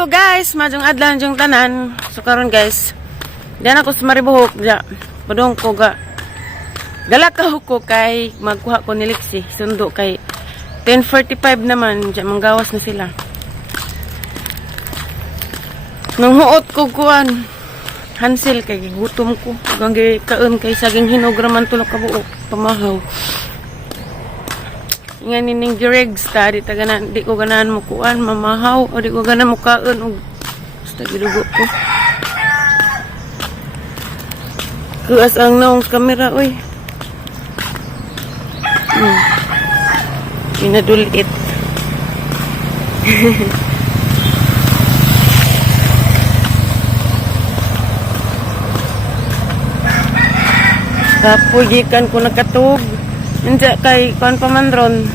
Hello guys, majong adlaw jung tanan. So karon guys, diyan ako sa Maribohok ja. Padong ko ga. Galakaw ko kay magkuha ko ni Lexi. Sundo kay 10:45 naman, ja manggawas na sila. Nang huot ko kuan Hansel kay gutom ko. Gang kaon kay saging hinog raman tulok ka buok pamahaw. Nga nining giregs ta di taganan di ko ganahan mo kuan mamahaw o di ko ganahan mo kaon og basta gidugo ko. Kuas ang naong kamera oy. Pinadulit. Kapujikan ko nakatug. Nandiya kay kuan pa man ron.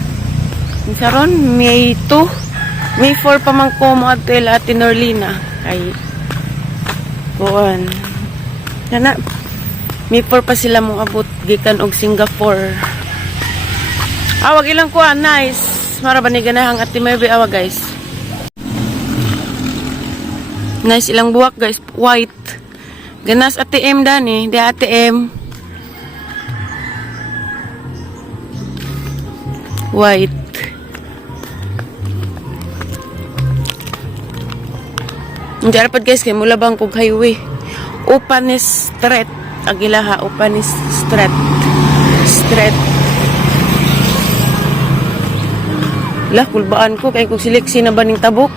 Minsa ron, May 2. May 4 pa man ko mo adto ila Ate Norlina. Kay kuan. Kana May 4 pa sila mo abot gikan og Singapore. Awag ilang kuan, nice. Mara ba ni ganahang Ate Merve awa guys. Nice ilang buwak guys, white. Ganas Ate M dani, di Ate M. White. Hindi dapat guys kay mula bang kog highway. Upanis Street. Agilaha Upanis Street. Street. Lah kulbaan ko kay kog sileksi na baning tabok.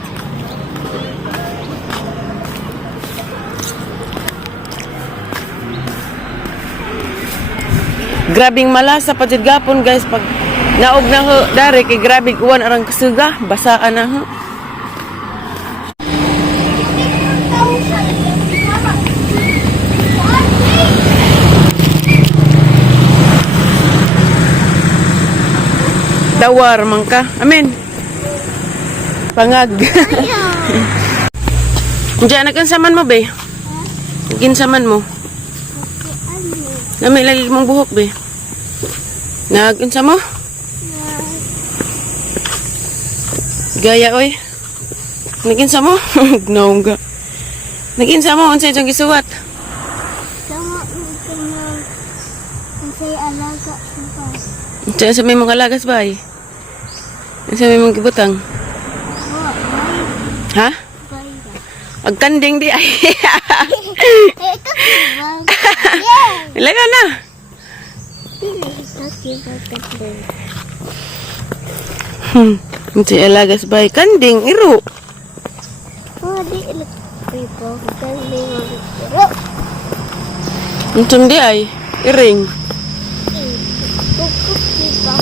Grabing malasa pa jud gapon guys pag naog na ho, dari kay grabe kuwan arang kasuga, basaan na ho. Dawar man ka. Amen. Pangag. Diyan nakansaman mo be? Ginsaman mo. Nami lagi mong buhok be. Nagunsa mo? Gaya oy. Naginsa mo? No ga. Naginsa mo unsay jung gisuwat? Sama unsay alaga sa. Unsay sa may mga alagas bay? Unsay may mga gibutang? Ha? Agkanding di ay. Ilaga na. Unsay alagas bay kanding iro. Oh, di ipo kanding iro. Unsay di ay iring. Kukuk ipo.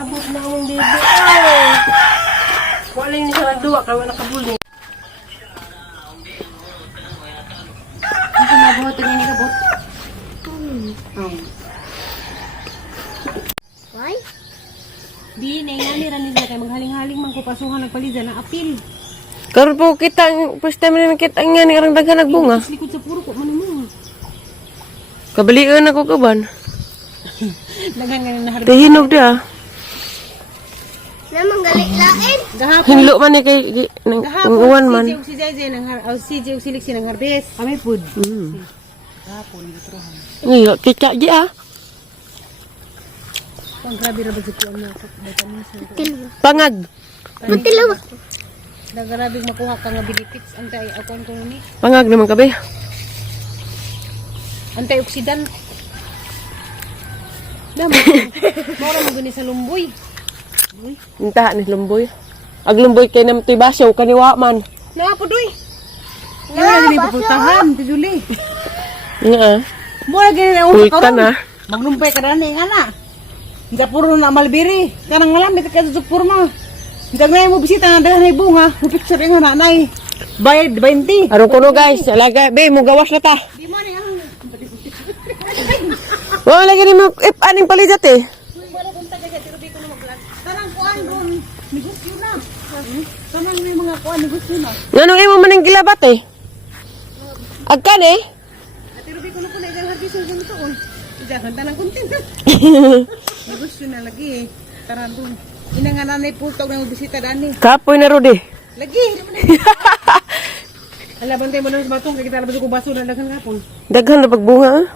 Kabut na ang bebe. Wala ni sa duwa kay wala kabuli. Ano mabuhat ni kabut? Why? Di na ingani ra nila kay maghaling-haling man ko pasuhan nagpaliza na apil. Karon po kita first time na kita nga ni arang daghan nagbunga. Sa likod sa puro ko man. Kabalian ako kaban. Daghan nga na harbi. Tihinog dia. Namang galit lain. Gahapon Hinlo man ni kay nang uwan man. si Jay nang si Jay si Lexi nang harbes. Kami pud. Gahapon gitrohan. Ngayon, kita di ah. Ang grabe ra bagit ko na Pangag. Matilaw. Grabe makuha ka nga benefits antay akon ko ni. Pangag naman kabe. Antioxidant. Damo. Mora mo gani sa lumboy. Intaha ni lumboy. Ag lumboy kay nam tuy basyo kaniwa man. Na po doy. Na gani pupuntahan tiduli. Nga. Mora gani na Ulta na. Maglumpay ka dani nga na. Hindi puro na malbiri. Kanang malamit ka sa purma. Hindi nga mo bisita na dahil bunga. Picture nga nanay. Bayad 20. Aron kuno guys, alaga be mo gawas na ta. Di mo ni ang Wa lagi ni mo aning palijat eh. wala kong taga sa tiro ko na mag-vlog. Tanang kuan ron. Negosyo na. Tanang may mga kuan negosyo na. Nganong imo man ang gilabat eh? Agkan eh. Ate Ruby ko na po na ilang harvest sa ganito. Idahan ta ng content. Gusto na lagi eh. Tara doon. Ina nga nanay pultog na bisita dani. Kapoy na Rudy. Lagi. Alaban tayo mo na sa batong. Kaya kita labas ko baso na dagang kapon. Daghan na pagbunga.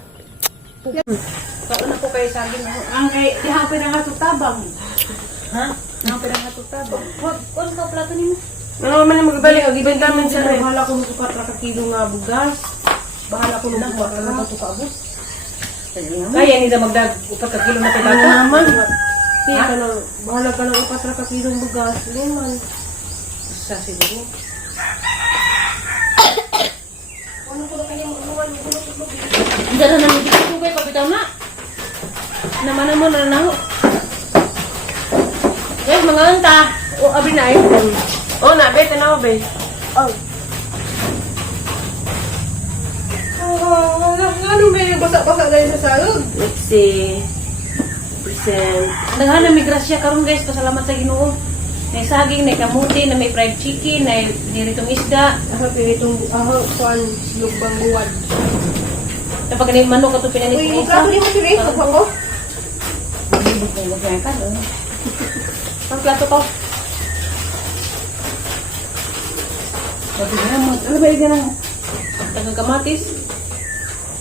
Kauna po kayo saging. Ang kay dihapon na nga tutabang. Ha? Dihapon na nga tutabang. Kung ka plato nimo? Ano man magbalik og ibenta man sa Bahala ko ng 4 kilo nga bugas. Bahala ko ng 4 nga tukabos. Kaya ni sa magdag 4 kilo na ano pagkata. naman. Kaya ka na, bahala ka ng 4 kilo bugas. Liman. Sa siguro. Hindi na naman dito ko kayo pagkitaw na. Naman naman na na. Guys, mga anta. O, abi na ay. Oh, na be tanaw be. Oh. Ano ba yung basa-basa dahil sa salog? Let's see. Present. Naghanap may grasya karon guys, pasalamat sa Ginoo. May saging, may kamuti, na may fried chicken, na diritong isda. Ako itong kuan lugbang buwan. Kapag ganyan manok ato pinalit Uy, ng plato ni mo dire, pagwa ko. Libot na yung ka doon. Ang plato ko. Ano ba yung ganang? Tagang kamatis.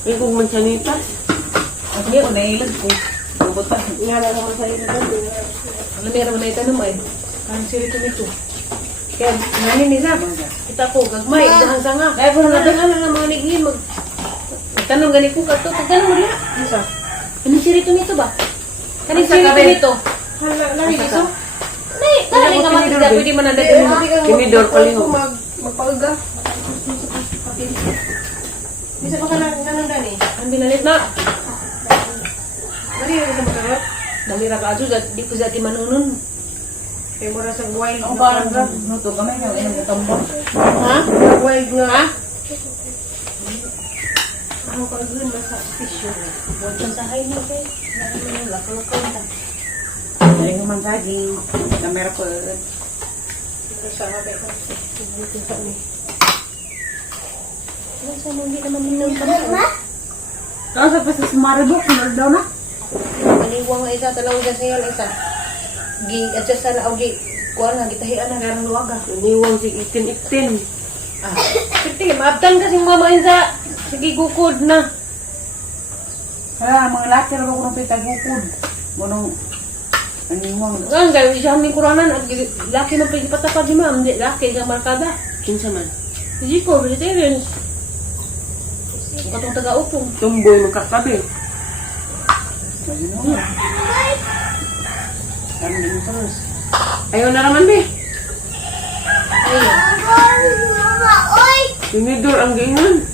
Yung kung mansanitas. Ako ko nailag ko. Buta. Nga lang naman sa iyo doon. Alam mo naman na itanong ay. Kanang sirito nito. Kaya nani ni Zab. Kita ko, gagmay, dahan sa nga. Dahil po na natin. Ano na mga nighin, magtanong gani ko ka to. Pagtanong mo rin. Isa. Kanang sirito nito ba? Kanang Asa ka, sirito be? nito. Hala, lari Asa dito. ka? Nay, kanang kamatis ka, pwede man nandito mo. Tinidor ko liho. Magpauga. Bisa pa ka lang ganun gani. Ang binalit na. Mari yung sa makarot. Damira ka ato, di ko dati manunun. Kaya mo sa wild. Ang parang Nuto kamay nga yung katambang. Ha? Wild nga. Ha? Ang pag-gawin na sa tissue. Huwag kang sahay mo, guys. Lakaw-lakaw na. Dari naman saging. Kamera po. Ano sa hindi naman minum ka mo? Tapos sa pasa sa Maribok, sunod daw na. Maniwang nga isa, talawag ka sa iyo isa. Gi, at siya sana, o gi, kuha nga, gitahian na, garang luwaga. Niwang si itin-itin. Ah, sige, maabtan kasi mama sa, sige, gukod na. Kaya mga laki na ako ng pitagukod. Munong aniwang. Ang gawin siya aming kuranan, at laki ng pagipatapad si ma'am, di, laki ng markada. Kinsa man. Hindi ko, vegetarians. Ang katong taga-upong. Tumboy magkakabi. Ayaw na naman be. Ayun. Mama, oy! Tinidor ang gingan.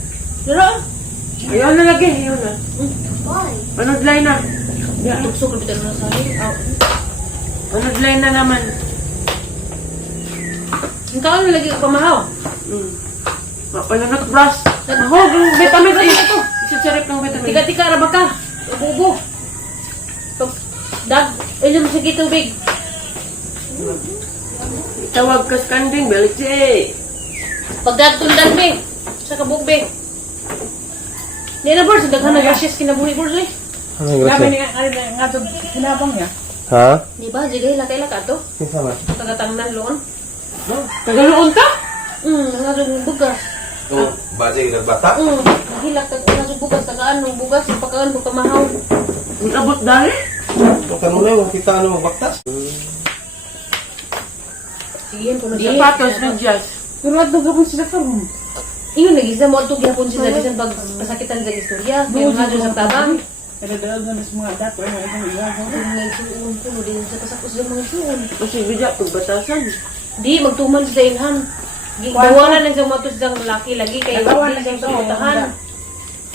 Pero, Ayaw na lagi. Ayaw na. Oy! Panudlay na. Ya, tuksok na bitan na sa akin. panudlay na naman. Ang kaon na lagi ka pamahaw. Mapanunot brush. Ako, vitamin ito. Isasarip ng vitamin. Tika-tika, raba ka. Ubo-ubo. Pag, inom sige tubig. Tawag ka skanding, balik siya. Pagdatundan, be. Sa kabuk, be. Di na, Bors. Daghan na gasyes kinabuhi, Bors, eh. Kami nga ito hinabang niya. Ha? Di ba? Jigay lakay laka to. Kinsa man? Tagatangnan loon. Tagaloon ka? Nga doon bugas. Oh, bajay nagbata? Nahilak nga doon bugas. Tagaan ng bugas. Pagkaan mo kamahaw. Ang abot dali? Tukan mo na yung kita ano magbaktas. Sige, kung na Sapatos na jazz. Pero at nagapon sila karon. Iyon, nag-isa mo ito gyapon sila bisan pag pasakitan sa istorya. Pero nga doon sa tabang. Pero dahil doon sa mga dato, ay mga ibang ilaw. Mga isuon po, din sa kasapos ng mga isuon. Kasi bidya, pagbatasan. Di, magtuman sa ilhan. Gawalan lang sa matos ng laki lagi kay Nagawa na di siya sa putahan.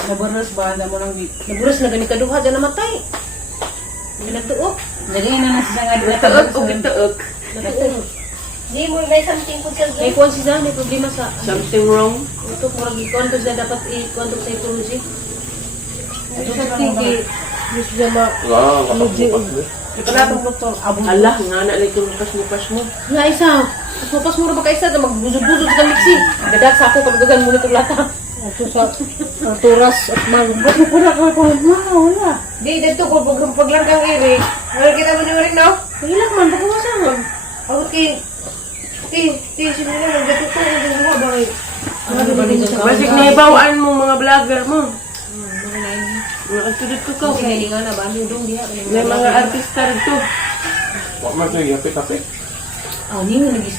Nabaros ba na mo nang di. Naburas na gani kaduha dyan namatay. Nagtuok. Dali na na siya nga dito. Taog o gitaog. Nagtuok. Di mo may something po sa May kuwan siya, may problema sa... Something wrong. Ito, murag ikuan ko siya dapat ikuan to psychology. Ito sa tingki. Gusto siya ma... Ah, kapag Ito na itong doktor. Abong. Allah, nga na lang itong mukas-mukas mo. Nga isa. Mas mapas mura ba ka isa? Magbuzod-buzod sa mixi. Gadak sa ako, pagdagan mo nito lata. Ato sa Turas at Malumbat. Ba't wala ka pa? Wala. Di, dito ko paglang kang iri. Wala kita mo na rin, no? Pagilak man, baka masama. Abot kay... Sino na nagdatuto ko din mo ba? Ano ba dito sa Basig na ibawaan mo mga vlogger mo. Mga tudod ko ka. Kinalingan na ba? Ano yung diha? May mga artista rito. Huwag man siya yapit-yapit. Oh, ningon lagi.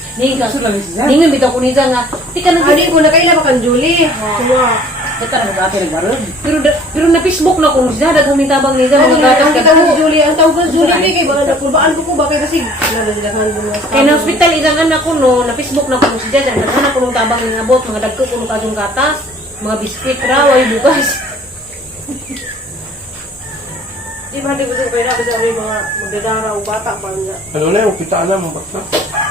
Ningon bitaw ko niya nga. Tika na Adi ko na kaila ba kan Julie? Ito na mag-ate nagbaron. Pero na Facebook na kung siya, daghang tabang niya Ano mga nga, gatas ang kita mo ka. Julie, ang tawag ko Julie, may kay mga nakulbaan ko ba kay kasi nalalahan mo nga. Kaya na hospital isang anak ko no, na Facebook na kung siya, daghang ko nung tabang nga abot, mga dagko ko nung kadong gatas, mga biskwit raw ay bukas. Di ba di ko kayo na kasi may mga magdadara o bata pa niya. Ano na yung kita na mo baktas?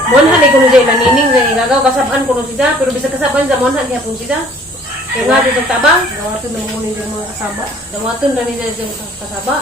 Monhan ay kuno siya nanining nga igagaw kasabaan kuno siya, pero bisa kasabaan sa monhan niya pun siya. Kaya nga dito tabang, Gawato na mo yung mga kasaba. dawaton na niya sa kasaba.